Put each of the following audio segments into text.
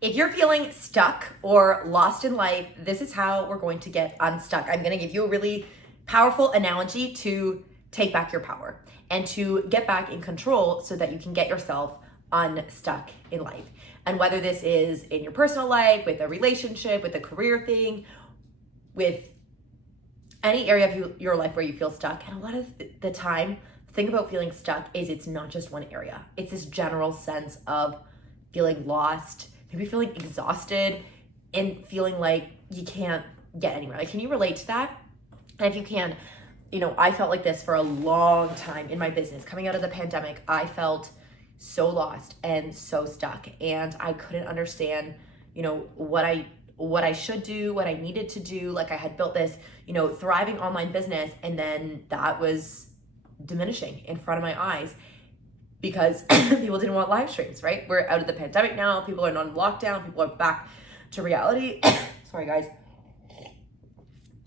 If you're feeling stuck or lost in life, this is how we're going to get unstuck. I'm going to give you a really powerful analogy to take back your power and to get back in control so that you can get yourself unstuck in life. And whether this is in your personal life, with a relationship, with a career thing, with any area of your life where you feel stuck. And a lot of the time, the thing about feeling stuck is it's not just one area. It's this general sense of feeling lost, maybe feeling exhausted, and feeling like you can't get anywhere. Like, can you relate to that? And if you can, I felt like this for a long time in my business. Coming out of the pandemic, I felt so lost and so stuck, and I couldn't understand, what I should do, what I needed to do. Like, I had built this, thriving online business, and then that was diminishing in front of my eyes because people didn't want live streams, right? We're out of the pandemic now. People are not in lockdown. People are back to reality. Sorry, guys.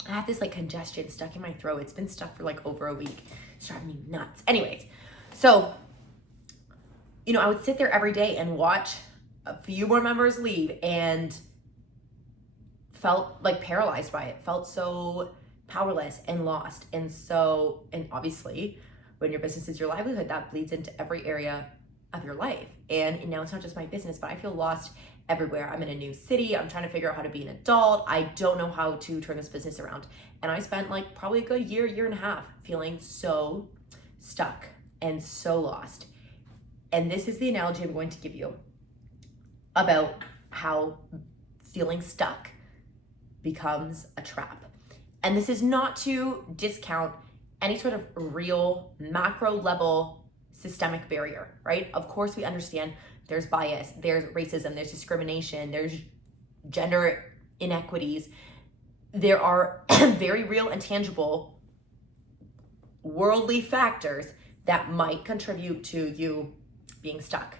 I have this congestion stuck in my throat. It's been stuck for over a week. It's driving me nuts. Anyways, so, I would sit there every day and watch a few more members leave and felt paralyzed by it, felt so powerless and lost. And obviously when your business is your livelihood, that bleeds into every area of your life. And now it's not just my business, but I feel lost everywhere. I'm in a new city. I'm trying to figure out how to be an adult. I don't know how to turn this business around. And I spent probably a good year and a half feeling so stuck and so lost. And this is the analogy I'm going to give you about how feeling stuck becomes a trap. And this is not to discount any sort of real macro level systemic barrier, right? Of course, we understand there's bias, there's racism, there's discrimination, there's gender inequities. There are very real and tangible worldly factors that might contribute to you being stuck.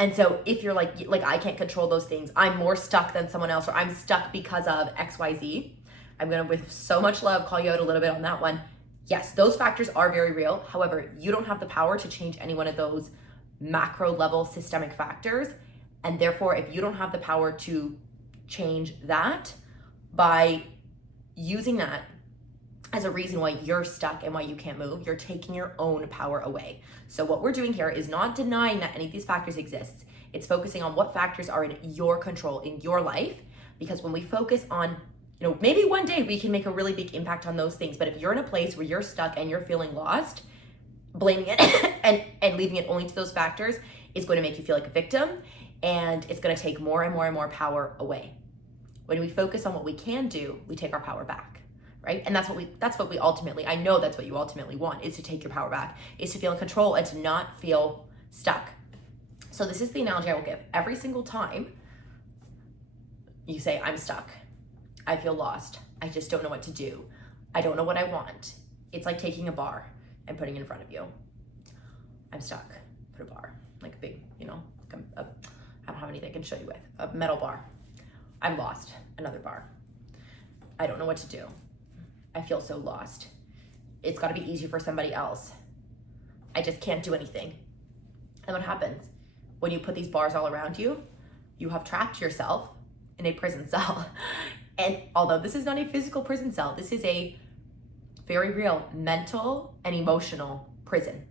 And so if you're like I can't control those things, I'm more stuck than someone else, or I'm stuck because of XYZ, I'm gonna, with so much love, call you out a little bit on that one. Yes, those factors are very real. However, you don't have the power to change any one of those macro level systemic factors. And therefore, if you don't have the power to change that by using that as a reason why you're stuck and why you can't move, you're taking your own power away. So what we're doing here is not denying that any of these factors exist. It's focusing on what factors are in your control in your life. Because when we focus on, maybe one day we can make a really big impact on those things. But if you're in a place where you're stuck and you're feeling lost, blaming it and leaving it only to those factors is going to make you feel like a victim, and it's going to take more and more and more power away. When we focus on what we can do, we take our power back, right? And that's what we ultimately, I know that's what you ultimately want, is to take your power back, is to feel in control and to not feel stuck. So this is the analogy I will give. Every single time you say, I'm stuck, I feel lost, I just don't know what to do, I don't know what I want. It's like taking a bar and putting it in front of you. I'm stuck. Put a bar, like a big, I don't have anything I can show you with. A metal bar. I'm lost. Another bar. I don't know what to do. I feel so lost. It's got to be easy for somebody else. I just can't do anything. And what happens? When you put these bars all around you, you have trapped yourself in a prison cell. And although this is not a physical prison cell, this is a very real mental and emotional prison.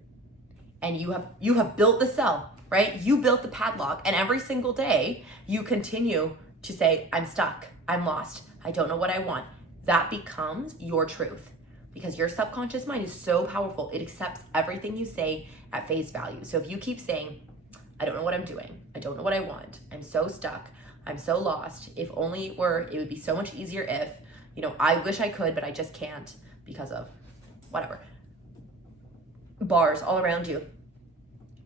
And you have built the cell, right? You built the padlock, and every single day you continue to say, I'm stuck, I'm lost, I don't know what I want. That becomes your truth, because your subconscious mind is so powerful. It accepts everything you say at face value. So if you keep saying, I don't know what I'm doing, I don't know what I want, I'm so stuck, I'm so lost, if only it would be so much easier if, I wish I could, but I just can't because of whatever. Bars all around you.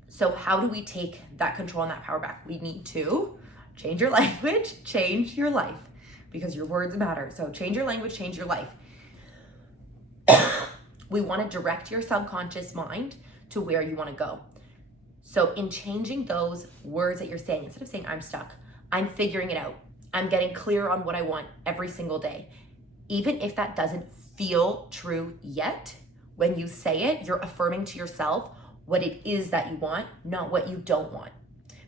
So how do we take that control and that power back? We need to change your language, change your life, because your words matter. So change your language, change your life. We want to direct your subconscious mind to where you want to go. So in changing those words that you're saying, instead of saying I'm stuck, I'm figuring it out. I'm getting clear on what I want every single day. Even if that doesn't feel true yet, when you say it, you're affirming to yourself what it is that you want, not what you don't want.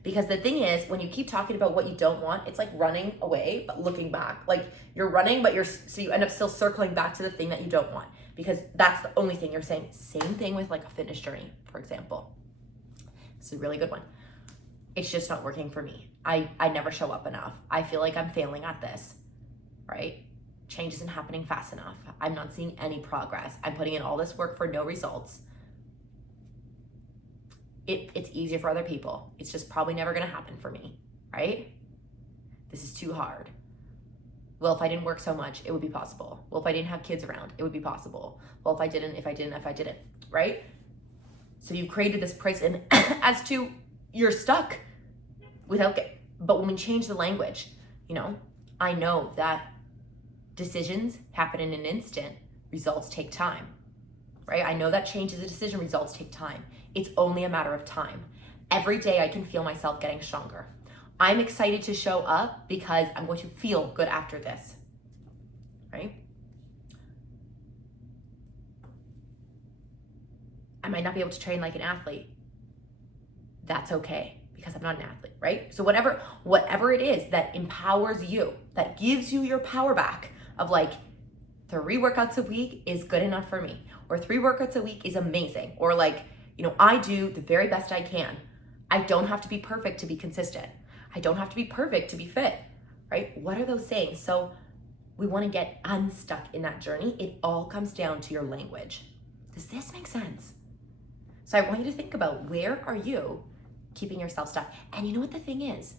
Because the thing is, when you keep talking about what you don't want, it's like running away, but looking back. Like you're running, but so you end up still circling back to the thing that you don't want, because that's the only thing you're saying. Same thing with like a fitness journey, for example. It's a really good one. It's just not working for me. I never show up enough. I feel like I'm failing at this, right? Change isn't happening fast enough. I'm not seeing any progress. I'm putting in all this work for no results. It's easier for other people. It's just probably never gonna happen for me, right? This is too hard. Well, if I didn't work so much, it would be possible. Well, if I didn't have kids around, it would be possible. Well, if I didn't, right? So you've created this price, and as to you're stuck but when we change the language, I know that decisions happen in an instant, results take time, right? I know that change is a decision, results take time. It's only a matter of time. Every day I can feel myself getting stronger. I'm excited to show up because I'm going to feel good after this, right? I might not be able to train like an athlete. That's okay, because I'm not an athlete, right? So whatever it is that empowers you, that gives you your power back of like 3 workouts a week is good enough for me, or 3 workouts a week is amazing, or like, I do the very best I can. I don't have to be perfect to be consistent. I don't have to be perfect to be fit, right? What are those sayings? So we want to get unstuck in that journey. It all comes down to your language. Does this make sense? So I want you to think about, where are you keeping yourself stuck? And you know what the thing is?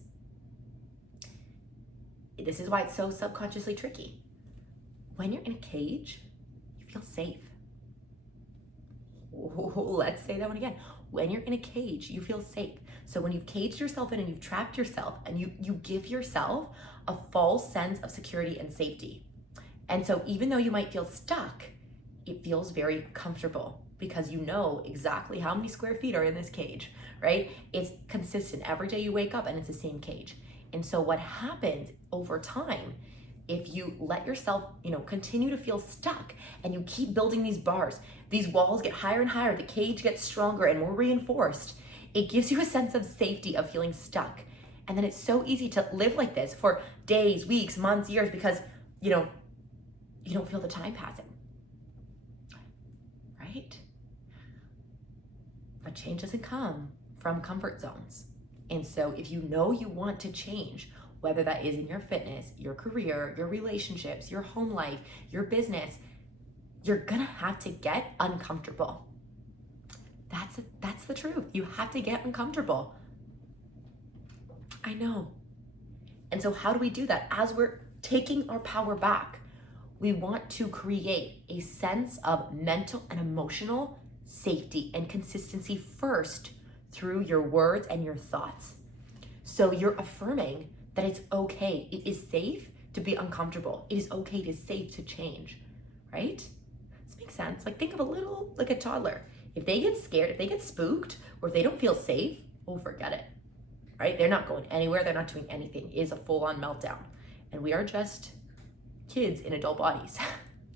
This is why it's so subconsciously tricky. When you're in a cage, you feel safe. Let's say that one again. When you're in a cage, you feel safe. So when you've caged yourself in and you've trapped yourself, and you give yourself a false sense of security and safety. And so even though you might feel stuck, it feels very comfortable, because you know exactly how many square feet are in this cage, right? It's consistent. Every day you wake up and it's the same cage. And so what happens over time, if you let yourself, continue to feel stuck, and you keep building these bars, these walls get higher and higher, the cage gets stronger and more reinforced, it gives you a sense of safety of feeling stuck. And then it's so easy to live like this for days, weeks, months, years, because, you don't feel the time passing, right? But change doesn't come from comfort zones. And so if you know you want to change, whether that is in your fitness, your career, your relationships, your home life, your business, you're gonna have to get uncomfortable. That's the truth. You have to get uncomfortable. I know. And so how do we do that? As we're taking our power back, we want to create a sense of mental and emotional safety and consistency first through your words and your thoughts. So you're affirming that it's okay. It is safe to be uncomfortable. It is okay. It is safe to change, right? This makes sense. Like, think of like a toddler. If they get scared, if they get spooked, or if they don't feel safe, forget it, right? They're not going anywhere. They're not doing anything. It is a full-on meltdown. And we are just kids in adult bodies,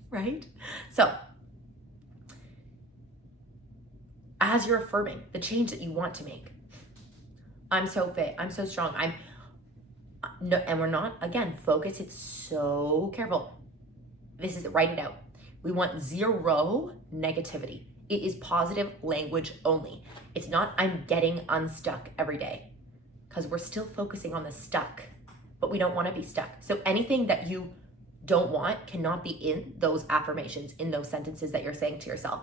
right? So as you're affirming the change that you want to make, I'm so fit, I'm so strong, no, and we're not, again, focus, it's so careful. This is, write it out. We want 0 negativity. It is positive language only. It's not, I'm getting unstuck every day, because we're still focusing on the stuck, but we don't want to be stuck. So anything that you don't want cannot be in those affirmations, in those sentences that you're saying to yourself.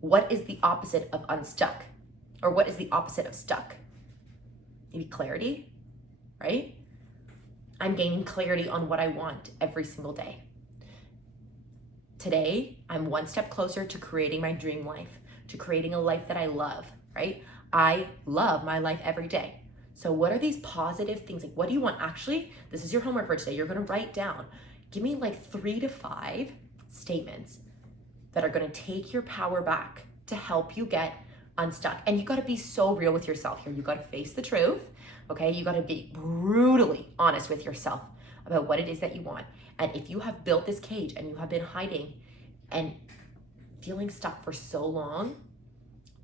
What is the opposite of unstuck? Or what is the opposite of stuck? Maybe clarity, right? I'm gaining clarity on what I want every single day. Today, I'm one step closer to creating my dream life, to creating a life that I love, right? I love my life every day. So what are these positive things? Like, what do you want? Actually, this is your homework for today. You're gonna write down, give me like 3 to 5 statements that are gonna take your power back to help you get unstuck. And you gotta be so real with yourself here. You gotta face the truth, okay? You gotta be brutally honest with yourself about what it is that you want. And if you have built this cage and you have been hiding and feeling stuck for so long,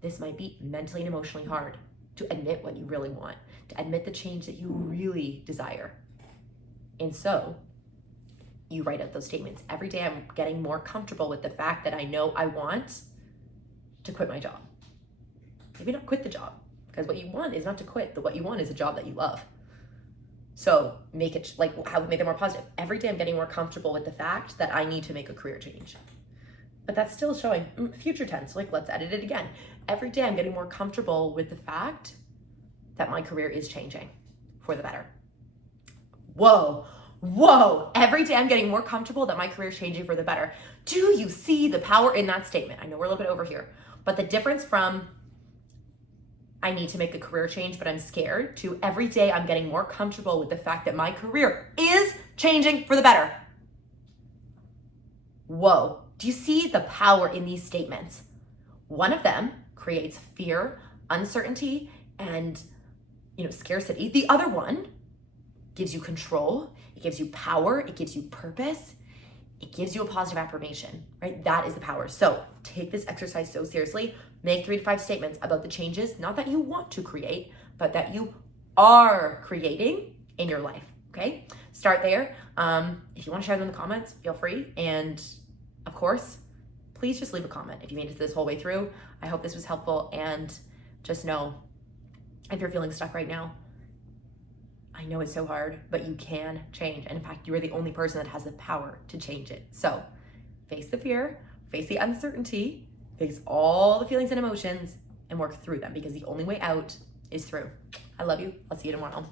this might be mentally and emotionally hard to admit what you really want. to admit the change that you really desire. And so you write out those statements. Every day I'm getting more comfortable with the fact that I know I want to quit my job. Maybe not quit the job, because what you want is not to quit. What you want is a job that you love. So make it make it more positive. Every day I'm getting more comfortable with the fact that I need to make a career change. But that's still showing future tense. Like, let's edit it again. Every day I'm getting more comfortable with the fact that my career is changing for the better. Whoa. Every day I'm getting more comfortable that my career is changing for the better. Do you see the power in that statement? I know we're a little bit over here, but the difference from I need to make a career change, but I'm scared, to every day I'm getting more comfortable with the fact that my career is changing for the better. Whoa. Do you see the power in these statements? One of them creates fear, uncertainty, and scarcity. The other one gives you control, it gives you power, it gives you purpose, it gives you a positive affirmation, right? That is the power. So take this exercise so seriously. Make 3 to 5 statements about the changes, not that you want to create, but that you are creating in your life, okay? Start there. If you want to share them in the comments, feel free. And of course, please just leave a comment if you made it this whole way through. I hope this was helpful, and just know, if you're feeling stuck right now, I know it's so hard, but you can change. And in fact, you are the only person that has the power to change it. So face the fear, face the uncertainty, face all the feelings and emotions, and work through them, because the only way out is through. I love you. I'll see you tomorrow.